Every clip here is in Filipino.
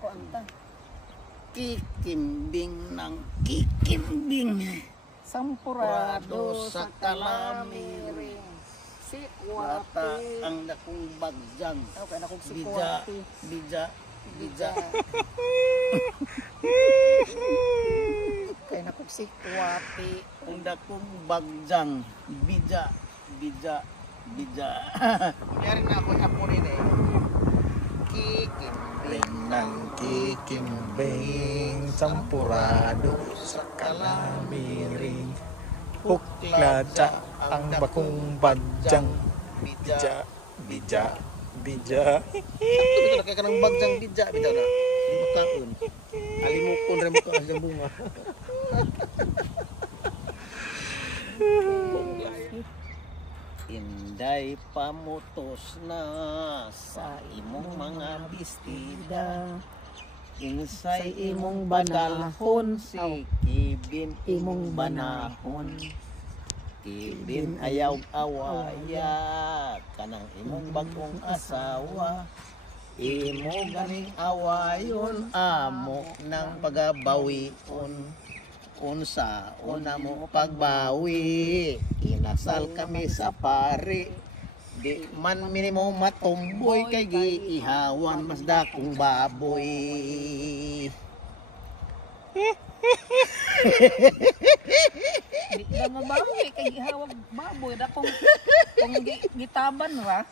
ko anta. Kikimbing ng kikimbing. Sampurado sa kalamiring. Si Bata Kuwati. ang dakong bagjang. Okay na kung si Bija, Kuwati. bija, bija. Kaya na kung si Kuwati. Ang dakong bagjang. Bija, bija, bija. Meron na ako apo rin eh. Kikimbing ng kikimbing, sampurado sa kalamiring. Hukladya ang bakong badyang, bija, bija, bija. Ito na kaya ka ng bagyang bija, bitaw na. Limutaon. Alimukon rin mo ka sa bunga. Inday pamutos na sa imong mga bestida. Insay imong banahon si Kibin imong banahon. Kibin ayaw awaya kanang imong bagong asawa. Imo ganing awayon amo ng pagabawion. Unsa una mo pagbawi, inasal kami sa pare. Di man minimo matumboy kay giihawan mas dakong baboy. Di na mababoy. Kaya gihawag baboy. Da kung gitaban ra.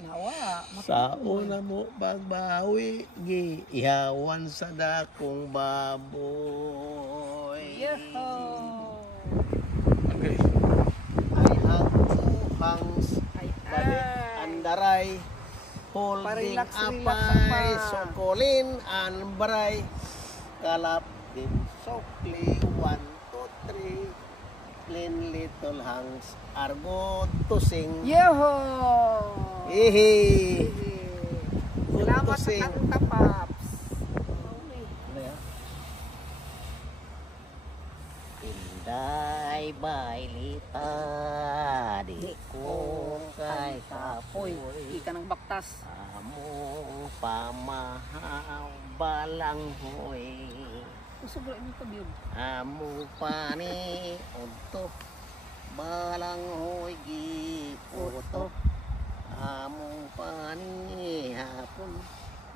Nawa. Sa una mo pagbawi, giihawan sa dakong baboy. Yeho. Okay. Ay hangs Ay, balik andaray holding Parelax, relax apay apa. sokolin anbaray kalap din sokli 1, 2, 3 clean little hangs argo tusing Yeho. hihi Salamat sa tusing kanta, Paps. Inday bailita di ko kay kapoy Di ka ng baktas. amo pamahaw balanghoy Usog rin ito, Biyog. amo pani unto balanghoy giputo amo pani hapon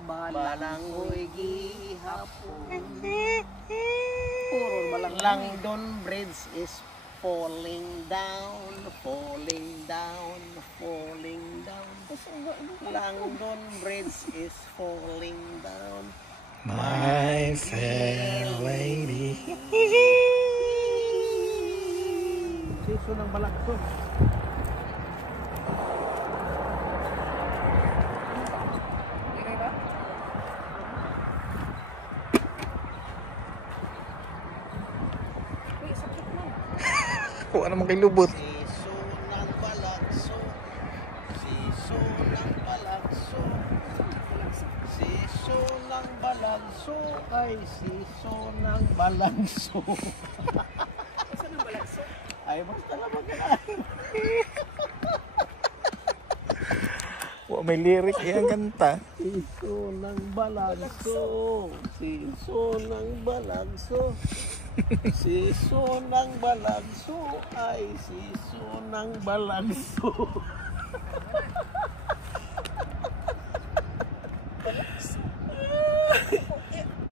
balanghoy gihapon. Puro balang Langdon Bridge is falling down, falling down, falling down. Langdon Bridge is falling down. My fair lady. Siso ng balakso. Dire ba? Uy, sakit na. Kuha naman kay lubot. Siso ng balakso. Siso ng balakso. Siso ng balakso. Ay, siso ng balakso. Isa ng balakso. Ay, basta naman ka na. Kuha may lyric yung kanta. Siso ng balagso, siso ng balagso, siso ng balagso, ay siso ng balagso.